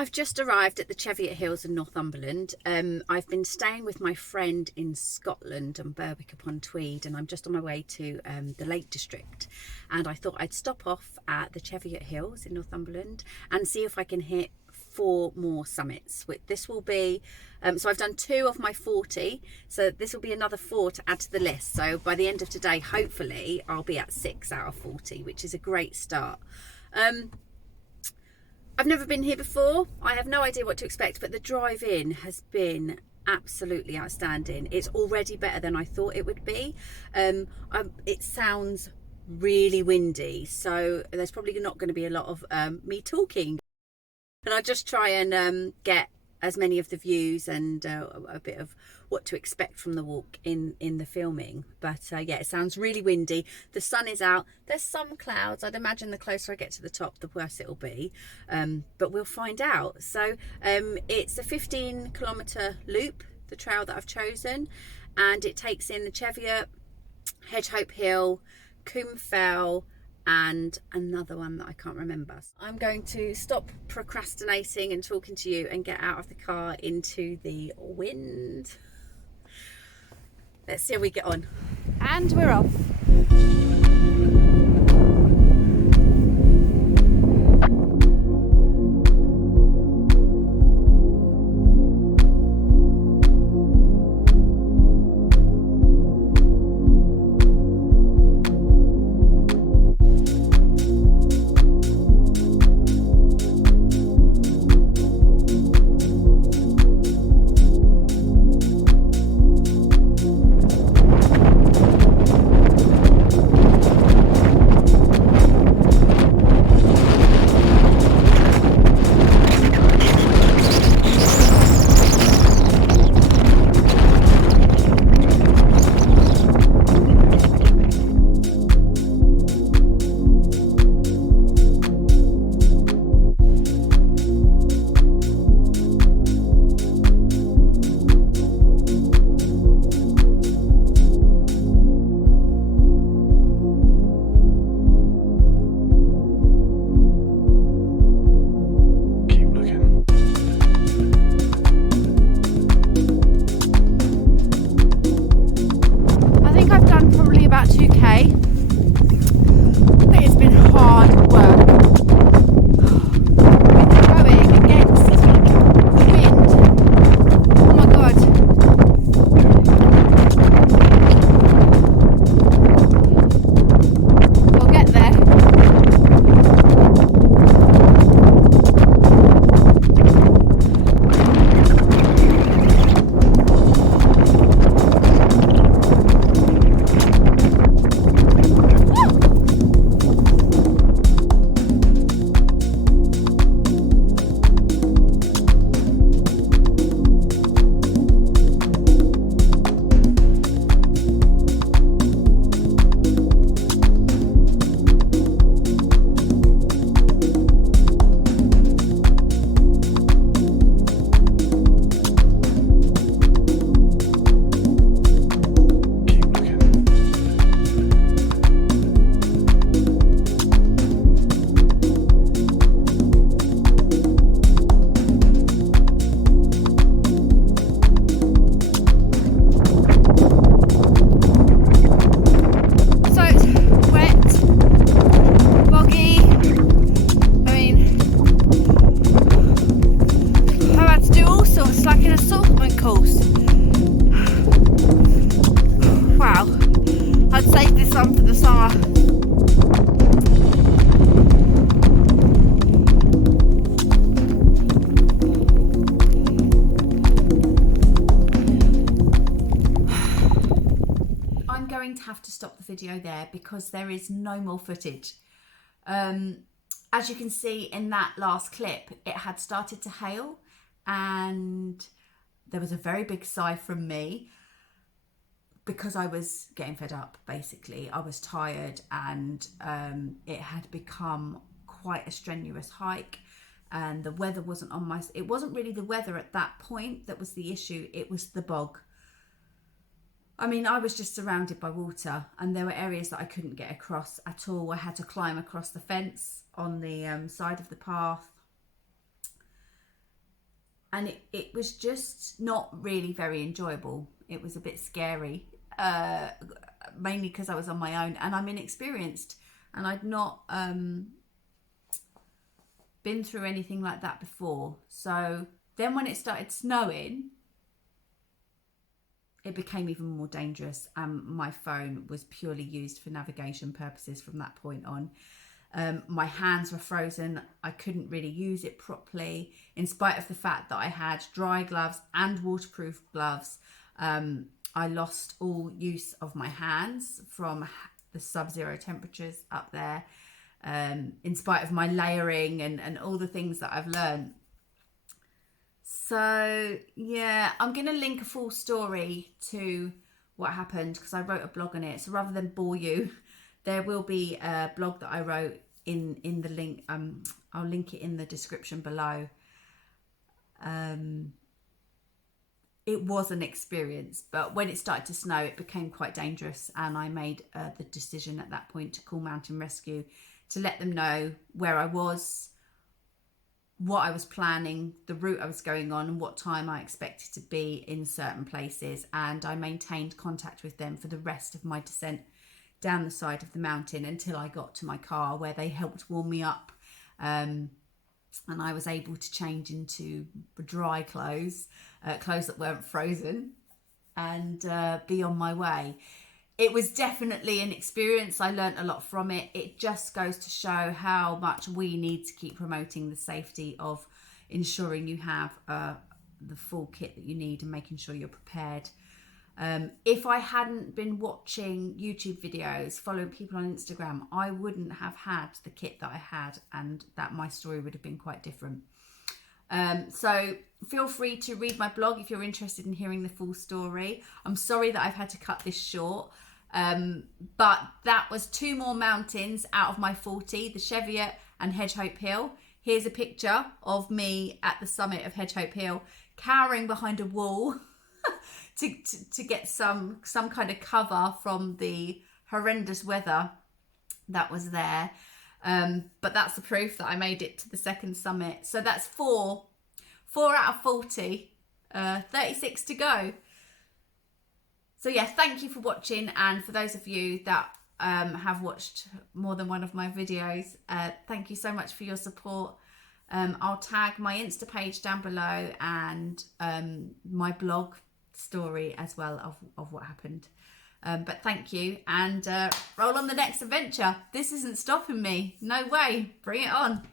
I've just arrived at the Cheviot Hills in Northumberland. I've been staying with my friend in Scotland on Berwick-upon-Tweed, and I'm just on my way to the Lake District. And I thought I'd stop off at the Cheviot Hills in Northumberland and see if I can hit 4 more summits. This will be, so I've done 2 of my 40, so this will be another 4 to add to the list. So by the end of today, hopefully, I'll be at 6 out of 40, which is a great start. I've never been here before. I have no idea what to expect, but the drive in has been absolutely outstanding. It's already better than I thought it would be. It sounds really windy, so there's probably not going to be a lot of me talking. And I'll just try and get as many of the views and a bit of what to expect from the walk in the filming. But yeah, it sounds really windy. The sun is out. There's some clouds. I'd imagine the closer I get to the top, the worse it'll be. But we'll find out. So it's a 15-kilometre loop, the trail that I've chosen. And it takes in the Cheviot, Hedgehope Hill, Coombe Fell, and another one that I can't remember. I'm going to stop procrastinating and talking to you and get out of the car into the wind. Let's see how we get on. And we're off. Have to stop the video there because there is no more footage. As you can see in that last clip, it had started to hail and there was a very big sigh from me because I was getting fed up. Basically, I was tired and it had become quite a strenuous hike and the weather wasn't on my... It wasn't really the weather at that point that was the issue, it was the bog. I mean, I was just surrounded by water and there were areas that I couldn't get across at all. I had to climb across the fence on the side of the path. and it was just not really very enjoyable. It was a bit scary, mainly because I was on my own and I'm inexperienced, and I'd not been through anything like that before. So then when it started snowing, it became even more dangerous, and my phone was purely used for navigation purposes from that point on. My hands were frozen. I couldn't really use it properly, in spite of the fact that I had dry gloves and waterproof gloves. I lost all use of my hands from the sub-zero temperatures up there, in spite of my layering and all the things that I've learned. So yeah, I'm going to link a full story to what happened because I wrote a blog on it. So rather than bore you, there will be a blog that I wrote in the link. I'll link it in the description below. It was an experience, but when it started to snow, it became quite dangerous, and I made the decision at that point to call Mountain Rescue to let them know where I was, what I was planning, the route I was going on, and what time I expected to be in certain places. And I maintained contact with them for the rest of my descent down the side of the mountain until I got to my car, where they helped warm me up, and I was able to change into dry clothes, clothes that weren't frozen, and be on my way. It was definitely an experience. I learnt a lot from it. It just goes to show how much we need to keep promoting the safety of ensuring you have the full kit that you need and making sure you're prepared. If I hadn't been watching YouTube videos, following people on Instagram, I wouldn't have had the kit that I had, and that my story would have been quite different. So feel free to read my blog if you're interested in hearing the full story. I'm sorry that I've had to cut this short, but that was 2 more mountains out of my 40, the Cheviot and Hedgehope Hill. Here's a picture of me at the summit of Hedgehope Hill, cowering behind a wall to get some kind of cover from the horrendous weather that was there. But that's the proof that I made it to the second summit. So that's 4 out of 40, 36 to go. So yeah, thank you for watching, and for those of you that have watched more than one of my videos, thank you so much for your support. I'll tag my Insta page down below, and my blog story as well of what happened. But thank you, and roll on the next adventure. This isn't stopping me. No way. Bring it on.